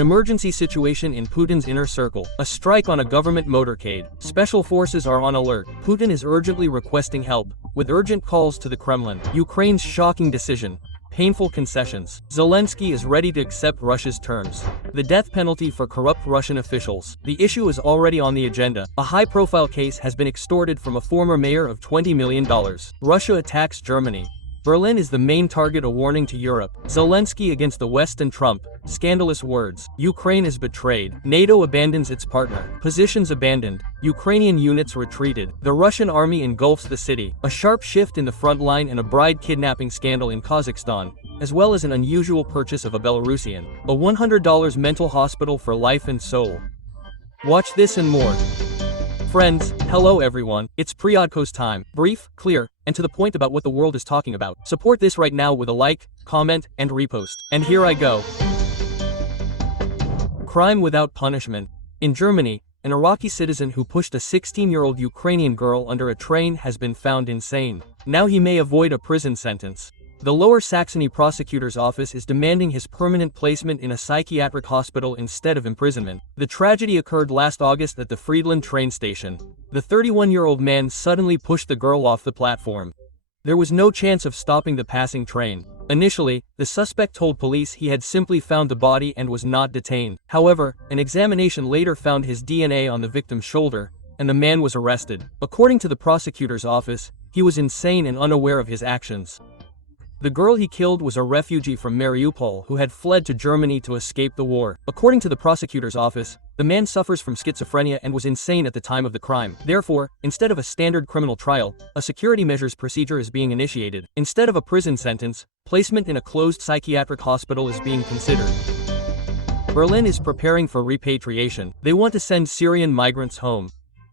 An emergency situation in Putin's inner circle. A strike on a government motorcade. Special forces are on alert. Putin is urgently requesting help, with urgent calls to the Kremlin. Ukraine's shocking decision. Painful concessions. Zelensky is ready to accept Russia's terms. The death penalty for corrupt Russian officials. The issue is already on the agenda. A high-profile case has been extorted from a former mayor of $20 million. Russia attacks Germany. Berlin is the main target, a warning to Europe. Zelensky against the West and Trump. Scandalous words. Ukraine is betrayed. NATO abandons its partner. Positions abandoned. Ukrainian units retreated. The Russian army engulfs the city. A sharp shift in the front line and a bride kidnapping scandal in Kazakhstan, as well as an unusual purchase of a Belarusian. A $100 mental hospital for life and soul. Watch this and more. Friends, hello everyone, it's Priodko's time. Brief, clear, and to the point about what the world is talking about. Support this right now with a like, comment, and repost. And here I go. Crime without punishment. In Germany, an Iraqi citizen who pushed a 16-year-old Ukrainian girl under a train has been found insane. Now he may avoid a prison sentence. The Lower Saxony prosecutor's office is demanding his permanent placement in a psychiatric hospital instead of imprisonment. The tragedy occurred last August at the Friedland train station. The 31-year-old man suddenly pushed the girl off the platform. There was no chance of stopping the passing train. Initially, the suspect told police he had simply found the body and was not detained. However, an examination later found his DNA on the victim's shoulder, and the man was arrested. According to the prosecutor's office, he was insane and unaware of his actions. The girl he killed was a refugee from Mariupol who had fled to Germany to escape the war. According to the prosecutor's office, the man suffers from schizophrenia and was insane at the time of the crime. Therefore, instead of a standard criminal trial, a security measures procedure is being initiated. Instead of a prison sentence, placement in a closed psychiatric hospital is being considered. Berlin is preparing for repatriation. They want to send Syrian migrants home.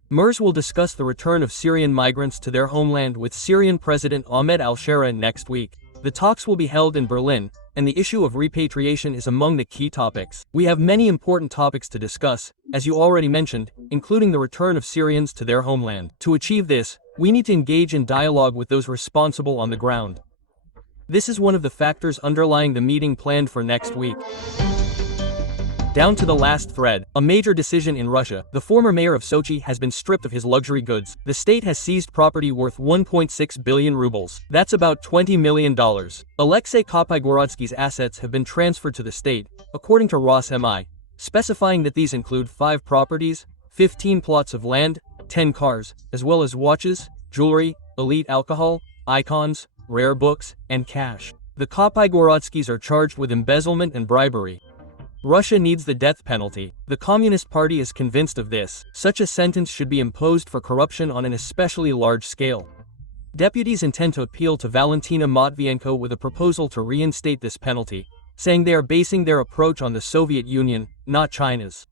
MERS will discuss the return of Syrian migrants to their homeland with Syrian President Ahmed al-Shara next week. The talks will be held in Berlin, and the issue of repatriation is among the key topics. We have many important topics to discuss, as you already mentioned, including the return of Syrians to their homeland. To achieve this, we need to engage in dialogue with those responsible on the ground. This is one of the factors underlying the meeting planned for next week. Down to the last thread, a major decision in Russia. The former mayor of Sochi has been stripped of his luxury goods. The state has seized property worth 1.6 billion rubles. That's about $20 million. Alexei Kopygorodsky's assets have been transferred to the state, according to RosMI, specifying that these include 5 properties, 15 plots of land, 10 cars, as well as watches, jewelry, elite alcohol, icons, rare books, and cash. The Kopygorodskys are charged with embezzlement and bribery. Russia needs the death penalty. The Communist Party is convinced of this. Such a sentence should be imposed for corruption on an especially large scale. Deputies intend to appeal to Valentina Matvienko with a proposal to reinstate this penalty, saying they are basing their approach on the Soviet Union, not China's.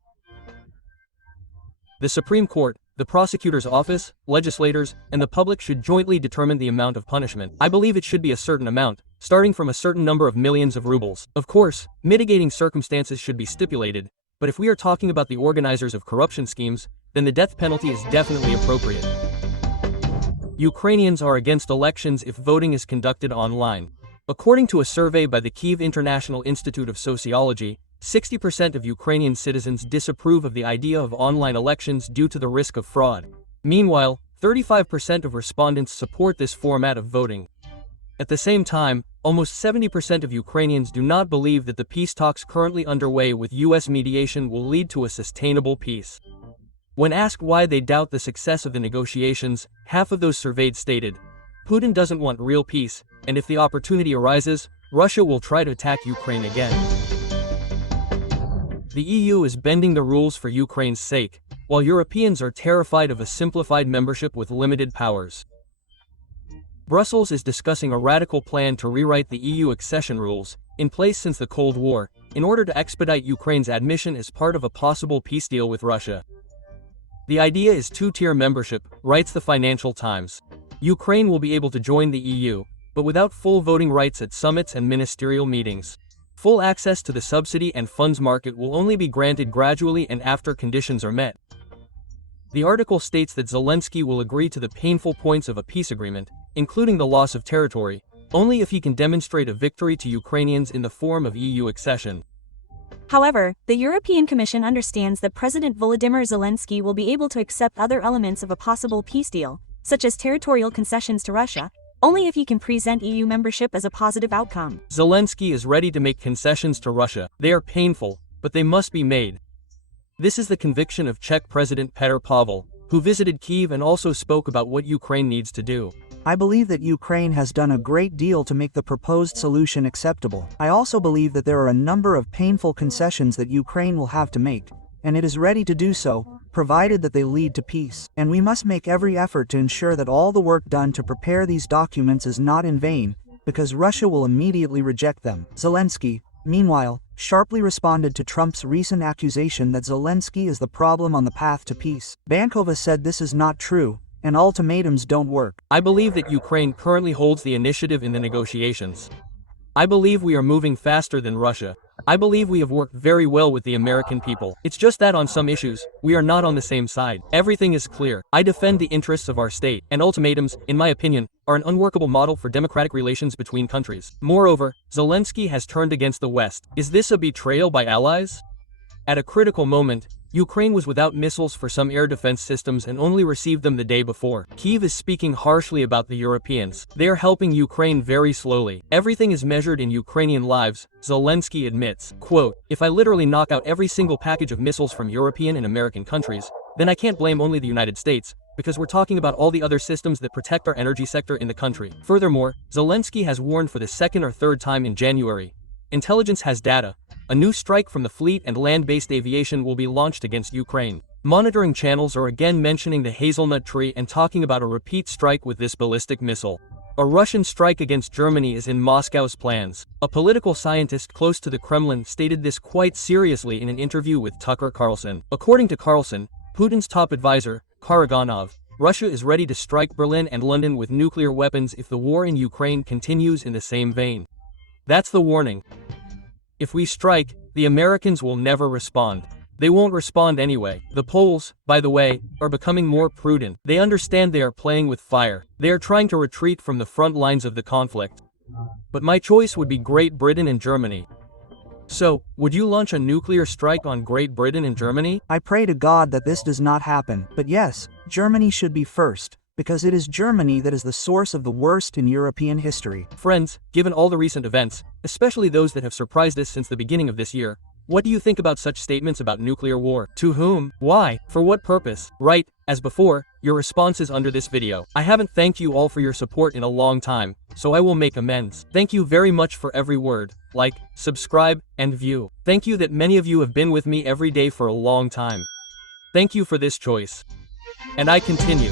The Supreme Court, the prosecutor's office, legislators, and the public should jointly determine the amount of punishment. I believe it should be a certain amount, starting from a certain number of millions of rubles. Of course, mitigating circumstances should be stipulated, but if we are talking about the organizers of corruption schemes, then the death penalty is definitely appropriate. Ukrainians are against elections if voting is conducted online. According to a survey by the Kyiv International Institute of Sociology, 60% of Ukrainian citizens disapprove of the idea of online elections due to the risk of fraud. Meanwhile, 35% of respondents support this format of voting. At the same time, almost 70% of Ukrainians do not believe that the peace talks currently underway with US mediation will lead to a sustainable peace. When asked why they doubt the success of the negotiations, half of those surveyed stated, "Putin doesn't want real peace, and if the opportunity arises, Russia will try to attack Ukraine again." The EU is bending the rules for Ukraine's sake, while Europeans are terrified of a simplified membership with limited powers. Brussels is discussing a radical plan to rewrite the EU accession rules, in place since the Cold War, in order to expedite Ukraine's admission as part of a possible peace deal with Russia. The idea is two-tier membership, writes the Financial Times. Ukraine will be able to join the EU, but without full voting rights at summits and ministerial meetings. Full access to the subsidy and funds market will only be granted gradually and after conditions are met. The article states that Zelensky will agree to the painful points of a peace agreement, including the loss of territory, only if he can demonstrate a victory to Ukrainians in the form of EU accession. However, the European Commission understands that President Volodymyr Zelensky will be able to accept other elements of a possible peace deal, such as territorial concessions to Russia, only if he can present EU membership as a positive outcome. Zelensky is ready to make concessions to Russia. They are painful, but they must be made. This is the conviction of Czech President Petr Pavel, who visited Kyiv and also spoke about what Ukraine needs to do. I believe that Ukraine has done a great deal to make the proposed solution acceptable. I also believe that there are a number of painful concessions that Ukraine will have to make, and it is ready to do so, provided that they lead to peace. And we must make every effort to ensure that all the work done to prepare these documents is not in vain, because Russia will immediately reject them. Zelensky, meanwhile, sharply responded to Trump's recent accusation that Zelensky is the problem on the path to peace. Bankova said this is not true, and ultimatums don't work. I believe that Ukraine currently holds the initiative in the negotiations. I believe we are moving faster than Russia. I believe we have worked very well with the American people. It's just that on some issues, we are not on the same side. Everything is clear. I defend the interests of our state, and ultimatums, in my opinion, are an unworkable model for democratic relations between countries. Moreover, Zelensky has turned against the West. Is this a betrayal by allies? At a critical moment, Ukraine was without missiles for some air defense systems and only received them the day before. Kyiv is speaking harshly about the Europeans. They are helping Ukraine very slowly. Everything is measured in Ukrainian lives, Zelensky admits. Quote, "If I literally knock out every single package of missiles from European and American countries, then I can't blame only the United States, because we're talking about all the other systems that protect our energy sector in the country." Furthermore, Zelensky has warned for the second or third time in January. Intelligence has data. A new strike from the fleet and land-based aviation will be launched against Ukraine. Monitoring channels are again mentioning the hazelnut tree and talking about a repeat strike with this ballistic missile. A Russian strike against Germany is in Moscow's plans. A political scientist close to the Kremlin stated this quite seriously in an interview with Tucker Carlson. According to Carlson, Putin's top advisor, Karaganov, Russia is ready to strike Berlin and London with nuclear weapons if the war in Ukraine continues in the same vein. That's the warning. If we strike, the Americans will never respond. They won't respond anyway. The Poles, by the way, are becoming more prudent. They understand they are playing with fire. They are trying to retreat from the front lines of the conflict. But my choice would be Great Britain and Germany. So, would you launch a nuclear strike on Great Britain and Germany? I pray to God that this does not happen, but yes, Germany should be first, because it is Germany that is the source of the worst in European history. Friends, given all the recent events, especially those that have surprised us since the beginning of this year, what do you think about such statements about nuclear war? To whom? Why? For what purpose? Right, as before, your response is under this video. I haven't thanked you all for your support in a long time, so I will make amends. Thank you very much for every word, like, subscribe, and view. Thank you that many of you have been with me every day for a long time. Thank you for this choice. And I continue.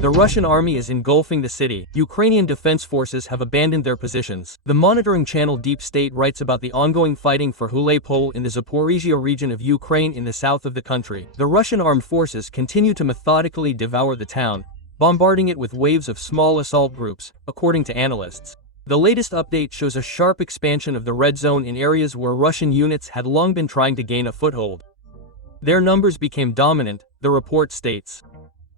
The Russian army is engulfing the city. Ukrainian defense forces have abandoned their positions. The monitoring channel Deep State writes about the ongoing fighting for Hulepole in the Zaporizhia region of Ukraine in the south of the country. The Russian armed forces continue to methodically devour the town, bombarding it with waves of small assault groups, according to analysts. The latest update shows a sharp expansion of the red zone in areas where Russian units had long been trying to gain a foothold. Their numbers became dominant, the report states.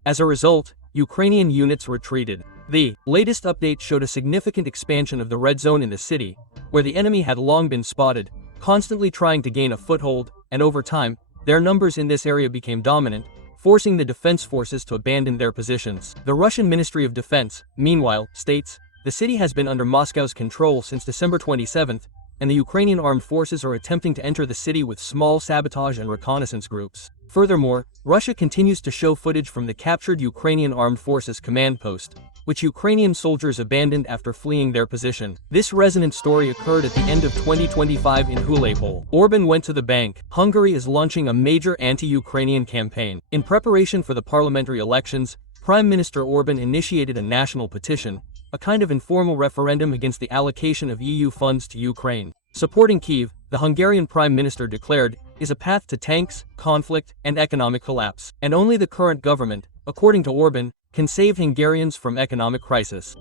As a result, Ukrainian units retreated. The latest update showed a significant expansion of the red zone in the city, where the enemy had long been spotted, constantly trying to gain a foothold, and over time, their numbers in this area became dominant, forcing the defense forces to abandon their positions. The Russian Ministry of Defense, meanwhile, states, the city has been under Moscow's control since December 27th, and the Ukrainian armed forces are attempting to enter the city with small sabotage and reconnaissance groups. Furthermore, Russia continues to show footage from the captured Ukrainian Armed Forces command post, which Ukrainian soldiers abandoned after fleeing their position. This resonant story occurred at the end of 2025 in Hulepole. Orban went to the bank. Hungary is launching a major anti-Ukrainian campaign. In preparation for the parliamentary elections, Prime Minister Orban initiated a national petition, a kind of informal referendum against the allocation of EU funds to Ukraine. Supporting Kyiv, the Hungarian Prime Minister declared, is a path to tanks, conflict, and economic collapse. And only the current government, according to Orban, can save Hungarians from economic crisis.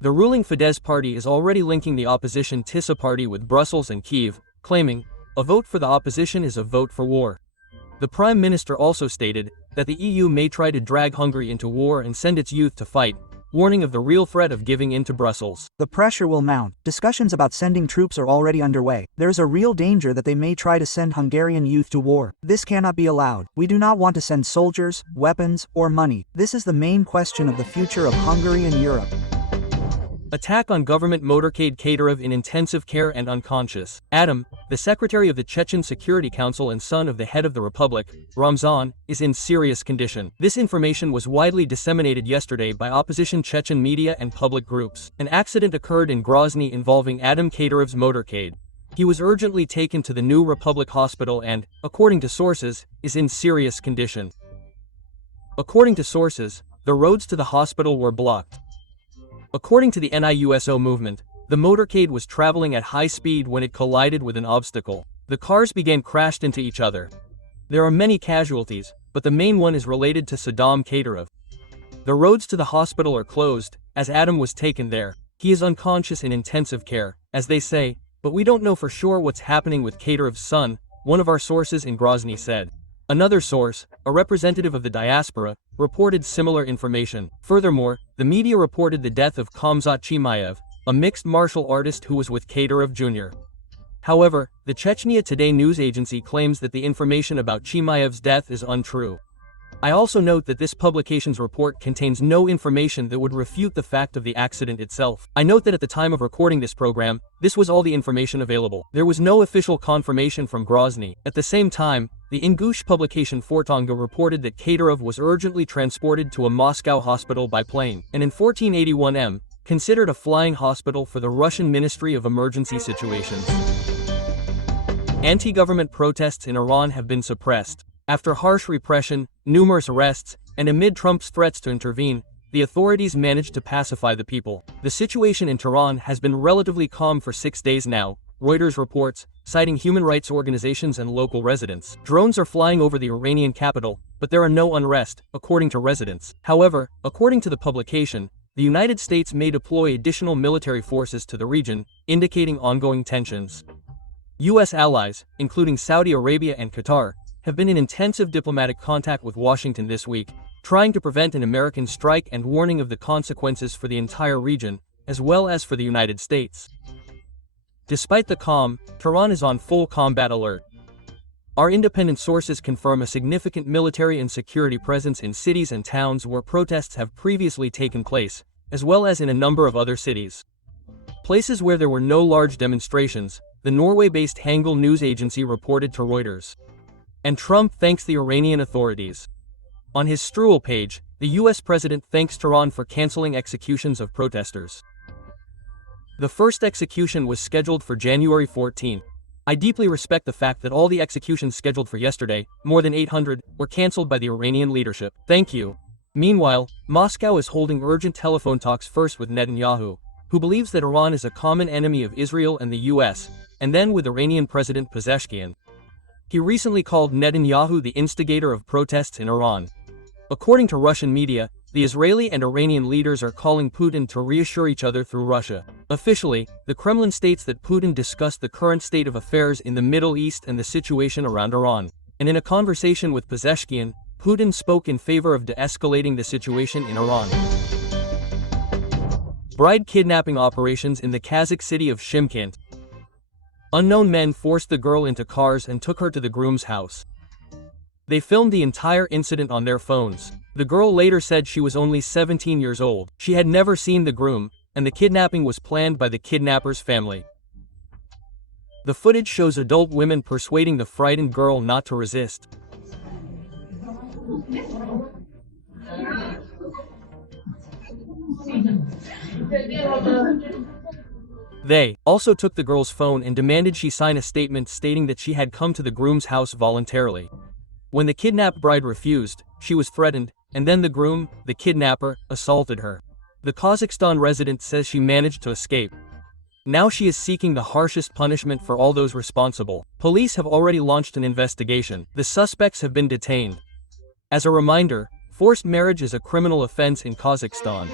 The ruling Fidesz party is already linking the opposition Tisa party with Brussels and Kyiv, claiming, a vote for the opposition is a vote for war. The Prime Minister also stated that the EU may try to drag Hungary into war and send its youth to fight, warning of the real threat of giving in to Brussels. The pressure will mount. Discussions about sending troops are already underway. There is a real danger that they may try to send Hungarian youth to war. This cannot be allowed. We do not want to send soldiers, weapons, or money. This is the main question of the future of Hungary and Europe. Attack on government motorcade Kadyrov in intensive care and unconscious. Adam, the secretary of the Chechen Security Council and son of the head of the Republic, Ramzan, is in serious condition. This information was widely disseminated yesterday by opposition Chechen media and public groups. An accident occurred in Grozny involving Adam Kadyrov's motorcade. He was urgently taken to the New Republic Hospital and, according to sources, is in serious condition. According to sources, the roads to the hospital were blocked. According to the NIUSO movement, the motorcade was traveling at high speed when it collided with an obstacle. The cars began crashed into each other. There are many casualties, but the main one is related to Saddam Kadyrov. The roads to the hospital are closed, as Adam was taken there. He is unconscious in intensive care, as they say, but we don't know for sure what's happening with Kadyrov's son, one of our sources in Grozny said. Another source, a representative of the diaspora, reported similar information. Furthermore, the media reported the death of Kamzat Chimaev, a mixed martial artist who was with Kadyrov Jr. However, the Chechnya Today news agency claims that the information about Chimaev's death is untrue. I also note that this publication's report contains no information that would refute the fact of the accident itself. I note that at the time of recording this program, this was all the information available. There was no official confirmation from Grozny. At the same time, the Ingush publication Fortanga reported that Kadyrov was urgently transported to a Moscow hospital by plane, and in 1481 considered a flying hospital for the Russian Ministry of Emergency Situations. Anti-government protests in Iran have been suppressed. After harsh repression, numerous arrests, and amid Trump's threats to intervene, the authorities managed to pacify the people. The situation in Tehran has been relatively calm for 6 days now, Reuters reports, citing human rights organizations and local residents. Drones are flying over the Iranian capital, but there are no unrest, according to residents. However, according to the publication, the United States may deploy additional military forces to the region, indicating ongoing tensions. U.S. allies, including Saudi Arabia and Qatar, have been in intensive diplomatic contact with Washington this week, trying to prevent an American strike and warning of the consequences for the entire region, as well as for the United States. Despite the calm, Tehran is on full combat alert. Our independent sources confirm a significant military and security presence in cities and towns where protests have previously taken place, as well as in a number of other cities. Places where there were no large demonstrations, the Norway-based Hangul news agency reported to Reuters. And Trump thanks the Iranian authorities. On his Struel page, the US president thanks Tehran for canceling executions of protesters. The first execution was scheduled for January 14. I deeply respect the fact that all the executions scheduled for yesterday, more than 800, were cancelled by the Iranian leadership. Thank you. Meanwhile, Moscow is holding urgent telephone talks first with Netanyahu, who believes that Iran is a common enemy of Israel and the US, and then with Iranian President Pezeshkian. He recently called Netanyahu the instigator of protests in Iran. According to Russian media, the Israeli and Iranian leaders are calling Putin to reassure each other through Russia. Officially, the Kremlin states that Putin discussed the current state of affairs in the Middle East and the situation around Iran. And in a conversation with Pezeshkian, Putin spoke in favor of de-escalating the situation in Iran. Bride kidnapping operations in the Kazakh city of Shymkent. Unknown men forced the girl into cars and took her to the groom's house. They filmed the entire incident on their phones. The girl later said she was only 17 years old. She had never seen the groom, and the kidnapping was planned by the kidnapper's family. The footage shows adult women persuading the frightened girl not to resist. They also took the girl's phone and demanded she sign a statement stating that she had come to the groom's house voluntarily. When the kidnapped bride refused, she was threatened, and then the groom, the kidnapper, assaulted her. The Kazakhstan resident says she managed to escape. Now she is seeking the harshest punishment for all those responsible. Police have already launched an investigation. The suspects have been detained. As a reminder, forced marriage is a criminal offense in Kazakhstan.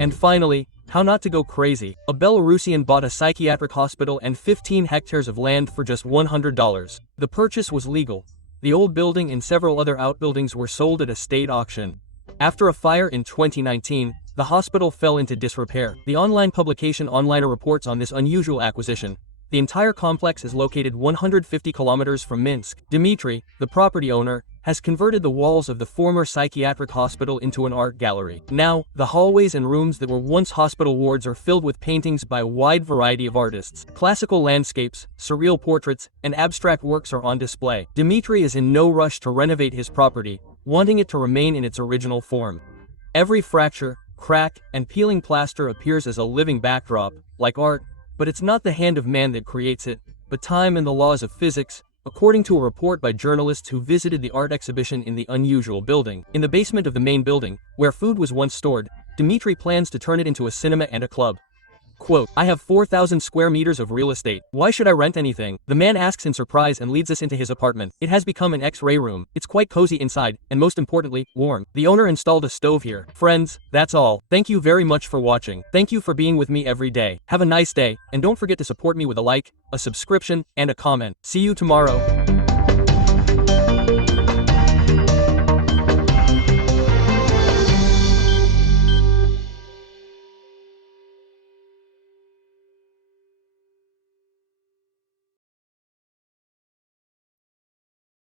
And finally, how not to go crazy. A Belarusian bought a psychiatric hospital and 15 hectares of land for just $100. The purchase was legal. The old building and several other outbuildings were sold at a state auction. After a fire in 2019, the hospital fell into disrepair. The online publication Onliner reports on this unusual acquisition. The entire complex is located 150 kilometers from Minsk. Dmitry, the property owner, has converted the walls of the former psychiatric hospital into an art gallery. Now, the hallways and rooms that were once hospital wards are filled with paintings by a wide variety of artists. Classical landscapes, surreal portraits, and abstract works are on display. Dmitry is in no rush to renovate his property, wanting it to remain in its original form. Every fracture, crack, and peeling plaster appears as a living backdrop, like art, but it's not the hand of man that creates it, but time and the laws of physics, according to a report by journalists who visited the art exhibition in the unusual building. In the basement of the main building, where food was once stored, Dmitry plans to turn it into a cinema and a club. Quote, "I have 4,000 square meters of real estate. Why should I rent anything?" The man asks in surprise and leads us into his apartment. It has become an X-ray room. It's quite cozy inside, and most importantly, warm. The owner installed a stove here. Friends, that's all. Thank you very much for watching. Thank you for being with me every day. Have a nice day, and don't forget to support me with a like, a subscription, and a comment. See you tomorrow.